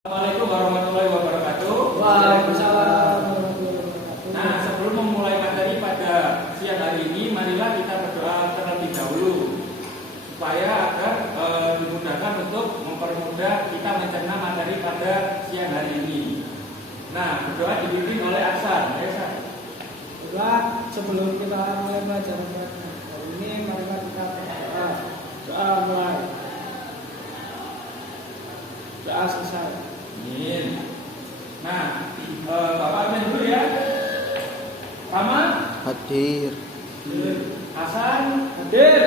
Assalamualaikum warahmatullahi wabarakatuh. Waalaikumsalam. Nah, sebelum memulai materi pada siang hari ini, marilah kita berdoa terlebih dahulu supaya agar dimudahkan untuk mempermudah kita mencerna materi pada siang hari ini. Nah, berdoa dipimpin oleh Aksan. Ya, Aksan. Sebelum kita mulai belajar hari ini, marilah kita berdoa. Doa mulai. Doa selesai. Amin. Nah, Bapak amin dulu ya. Rama Hadir. Hasan Hadir.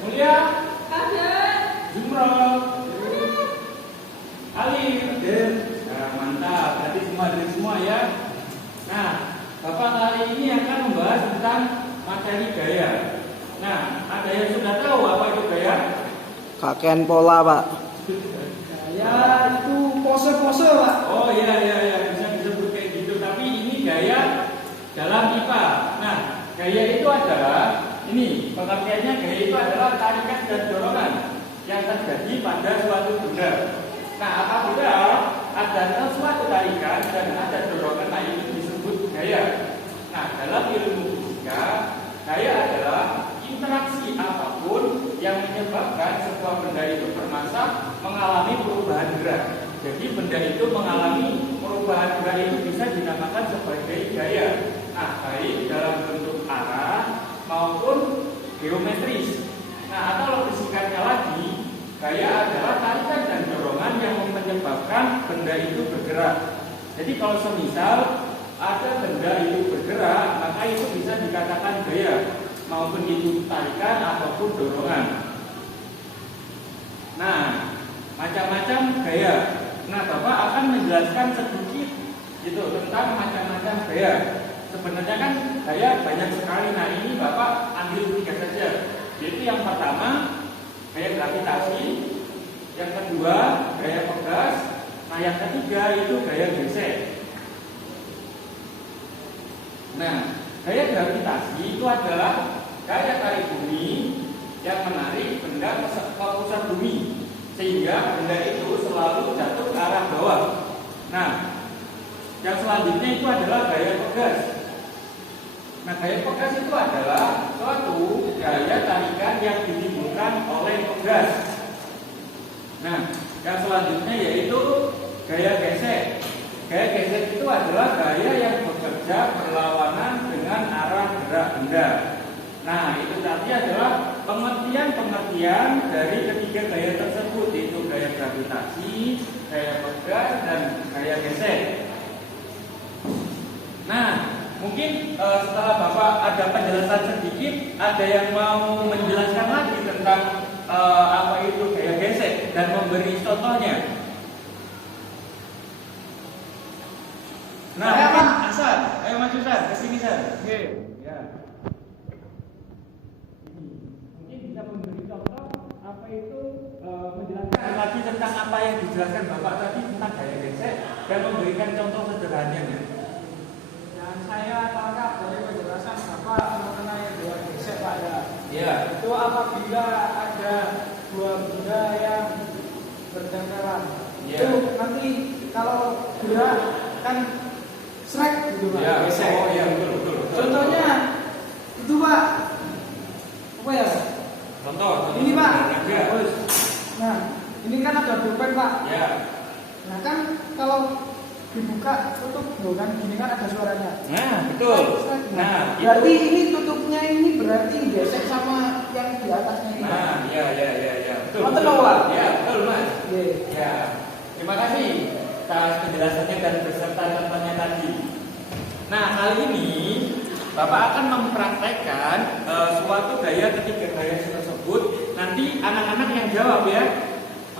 Mulia Hadir. Jumroh Ali hadir. Nah, mantap. Tadi semua hadir semua ya. Nah, Bapak kali ini akan membahas tentang materi gaya. Nah, ada yang sudah tahu apa itu gaya? Kakek pola, Pak. Ya, itu pose-pose, Pak. Oh iya bisa disebut kayak gitu. Tapi ini gaya dalam IPA. Nah, gaya itu adalah ini pengertiannya, gaya itu adalah tarikan dan dorongan yang terjadi pada suatu benda. Nah, apabila ada suatu tarikan dan ada dorongan, nah ini disebut gaya. Nah, dalam ilmu fisika, gaya adalah interaksi apapun yang menyebabkan sebuah benda itu bermassa mengalami perubahan gerak. Jadi benda itu mengalami perubahan gerak itu bisa dinamakan sebagai gaya. Nah, baik dalam bentuk arah maupun geometris. Nah, atau lebih singkatnya lagi, gaya adalah tarikan dan dorongan yang menyebabkan benda itu bergerak. Jadi kalau semisal ada benda itu bergerak, maka itu bisa dikatakan gaya, maupun itu tarikan ataupun dorongan. Nah, macam-macam gaya. Nah, Bapak akan menjelaskan sedikit gitu tentang macam-macam gaya. Sebenarnya kan gaya banyak sekali. Nah, ini Bapak ambil 3 saja. Yaitu yang pertama gaya gravitasi, yang kedua gaya pegas, nah yang ketiga itu gaya gesek. Nah, gaya gravitasi itu adalah gaya tarik bumi yang menarik benda ke pusat bumi sehingga benda itu selalu jatuh ke arah bawah. Nah, yang selanjutnya itu adalah gaya pegas. Nah, gaya pegas itu adalah suatu gaya tarikan yang ditimbulkan oleh pegas. Nah, yang selanjutnya yaitu gaya gesek. Gaya gesek itu adalah gaya yang bekerja berlawanan dengan arah gerak benda. Nah, itu tadi adalah pengertian dari ketiga gaya tersebut, yaitu gaya gravitasi, gaya pegas, dan gaya gesek. Nah, mungkin setelah Bapak ada penjelasan sedikit, ada yang mau menjelaskan lagi tentang apa itu gaya gesek dan memberi contohnya. Nah, mungkin Hasan, ayo maju San, kesini San. Oke, ya. Mungkin bisa memberi contoh apa itu menjelaskan lagi tentang apa yang dijelaskan Bapak tadi tentang gaya gesek dan memberikan contoh sederhananya. Dan saya tangkap dari penjelasan Bapak mengenai dua gesek, Pak, ya. Ya. Itu apabila ada dua benda yang berdempelan. Ya. Itu nanti kalau gerak kan srek gitu, Pak. Ya, Gesek. oh iya betul. Contohnya itu, Pak. Apa ya? Contoh Ini, Pak. Ya. Nah, ini kan ada pulpen, Pak. Ya. Nah, kan kalau dibuka tutup, loh, kan gini kan ada suaranya. Nah, betul. Nah, berarti ini tutupnya ini berarti gesek sama yang di atasnya ini. Nah, ya. Betul. Betul, Pak. Ya, betul, Mas. Oke. Ya. Terima kasih atas penjelasannya dan beserta contohnya tadi. Nah, kali ini Bapak akan mempraktekkan suatu gaya ketiga gaya tersebut. Nanti anak-anak yang jawab ya.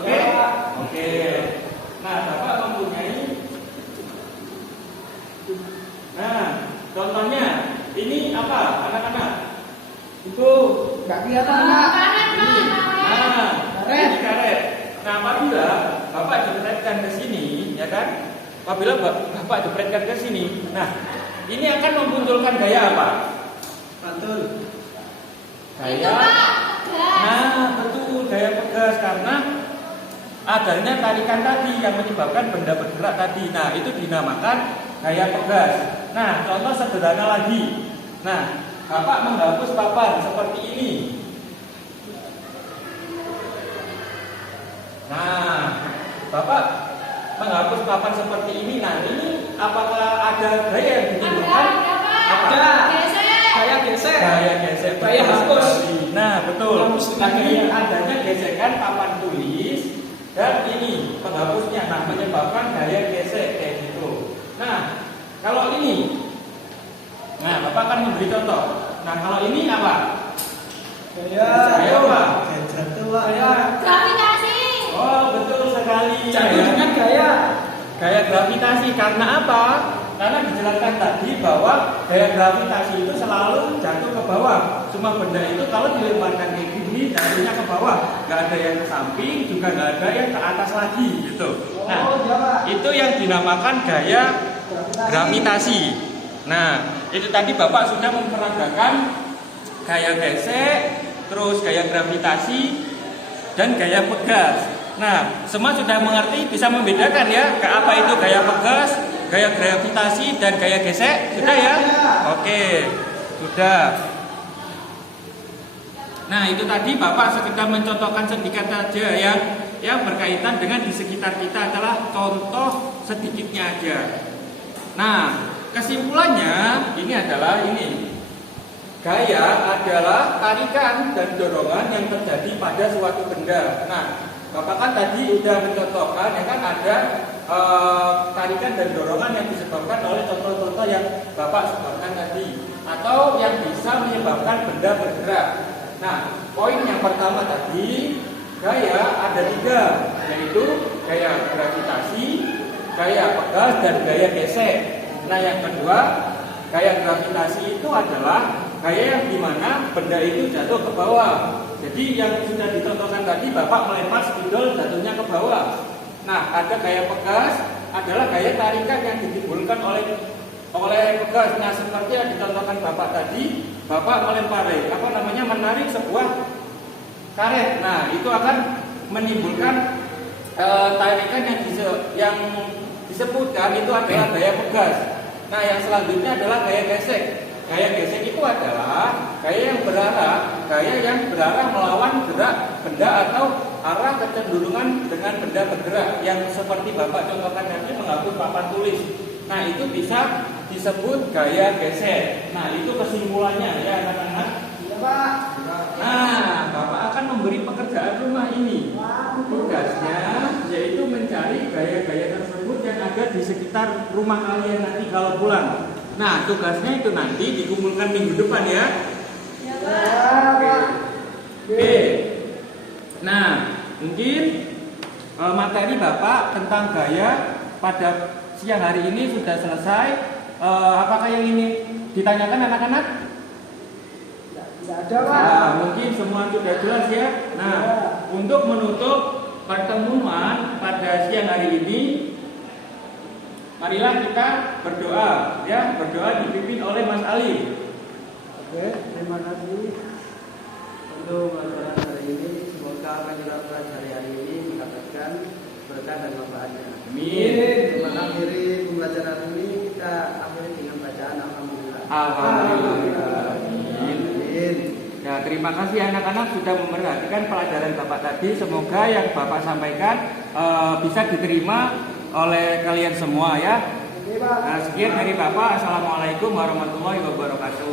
Oke? Ya. Oke. Nah, Bapak mempunyai. Nah, contohnya ini apa, anak-anak? Itu nggak kelihatan, Pak. Karet, Pak. Nah, Karet. ini karet. Nah, apabila Bapak jepretkan ke sini, ya kan? Apabila Bapak jepretkan ke sini, nah, ini akan memunculkan gaya apa? Betul. Gaya. Nah, betul, gaya pegas karena adanya tarikan tadi yang menyebabkan benda bergerak tadi. Nah, itu dinamakan gaya pegas. Nah, contoh sederhana lagi. Nah, Bapak menghapus papan seperti ini. Nah, Bapak menghapus papan seperti ini. Nah, ini apakah ada gaya yang ditimbulkan? Ada. Gaya gesek. Gaya gesek. Gaya hapus. Nah, betul. Hapus dengan Tadi gaya. adanya gesekan papan tulis dan ini penghapusnya. Nah, menyebabkan gaya gesek kayak gitu. Nah, kalau ini, nah Bapak akan memberi contoh. Nah, kalau ini apa? Gaya apa? Gaya Gravitasi. Oh, betul sekali. jatuh dengan gaya. Gaya gravitasi. Karena apa? Karena dijelaskan tadi bahwa gaya gravitasi itu selalu jatuh ke bawah. Semua benda itu kalau dilemparkan kayak gini jatuhnya ke bawah. Gak ada yang ke samping, juga gak ada yang ke atas lagi gitu. Nah, iya, Pak. itu yang dinamakan gaya gravitasi. Nah, itu tadi Bapak sudah memperagakan gaya gesek, terus gaya gravitasi, dan gaya pegas. Nah, semua sudah mengerti, bisa membedakan ya, ke apa itu gaya pegas, gaya gravitasi, dan gaya gesek? Sudah ya? Oke, sudah. Nah, itu tadi Bapak sekedar mencontohkan sedikit saja yang berkaitan dengan di sekitar kita adalah contoh sedikitnya aja. Nah, kesimpulannya ini adalah ini. Gaya adalah tarikan dan dorongan yang terjadi pada suatu benda. Nah, Bapak kan tadi udah mencontohkan ya kan ada tarikan dan dorongan yang disebabkan oleh contoh-contoh yang Bapak sebutkan tadi atau yang bisa menyebabkan benda bergerak. Nah, poin yang pertama tadi gaya ada 3, yaitu gaya gravitasi, gaya pegas, dan gaya gesek. Nah, yang kedua, gaya gravitasi itu adalah gaya yang dimana benda itu jatuh ke bawah. Jadi yang sudah dicontohkan tadi, Bapak melempar spidol jatuhnya ke bawah. Nah, ada gaya pegas, adalah gaya tarikan yang ditimbulkan oleh pegas. Nah, seperti yang dicontohkan Bapak tadi, Bapak menarik sebuah karet. Nah, itu akan menimbulkan tarikan yang disebutkan itu adalah gaya pegas. Nah, yang selanjutnya adalah gaya gesek. Gaya gesek itu adalah gaya yang berarah melawan gerak benda atau arah kecenderungan dengan benda bergerak yang seperti Bapak contohkan tadi menghapus papan tulis. Nah, itu bisa disebut gaya gesek. Nah, itu kesimpulannya ya anak-anak. Iya, Pak. Nah, Bapak akan memberi pekerjaan rumah ini. Tugasnya yaitu mencari gaya-gaya tersebut yang ada di sekitar rumah kalian nanti kalau pulang. Nah, tugasnya itu nanti dikumpulkan minggu depan ya. Ya, Pak. Oke. Nah, mungkin materi Bapak tentang gaya pada siang hari ini sudah selesai. Apakah yang ini ditanyakan anak-anak? Tidak ada, Pak. Nah, mungkin semua sudah jelas ya. Nah, untuk menutup pertemuan pada siang hari ini, marilah kita berdoa ya. Berdoa dipimpin oleh Mas Ali. Oke, terima kasih untuk pelajaran hari ini. Semoga apa yang kita pelajari hari ini mendapatkan berkah dan manfaatnya. Amin. Mengakhiri pembelajaran ini kita akhiri dengan bacaan alhamdulillah. Alhamdulillah. Amin. Amin. Ya, terima kasih anak-anak sudah memperhatikan pelajaran Bapak tadi. Semoga yang Bapak sampaikan bisa diterima oleh kalian semua ya. Nah, sekian dari Bapak. Assalamualaikum warahmatullahi wabarakatuh.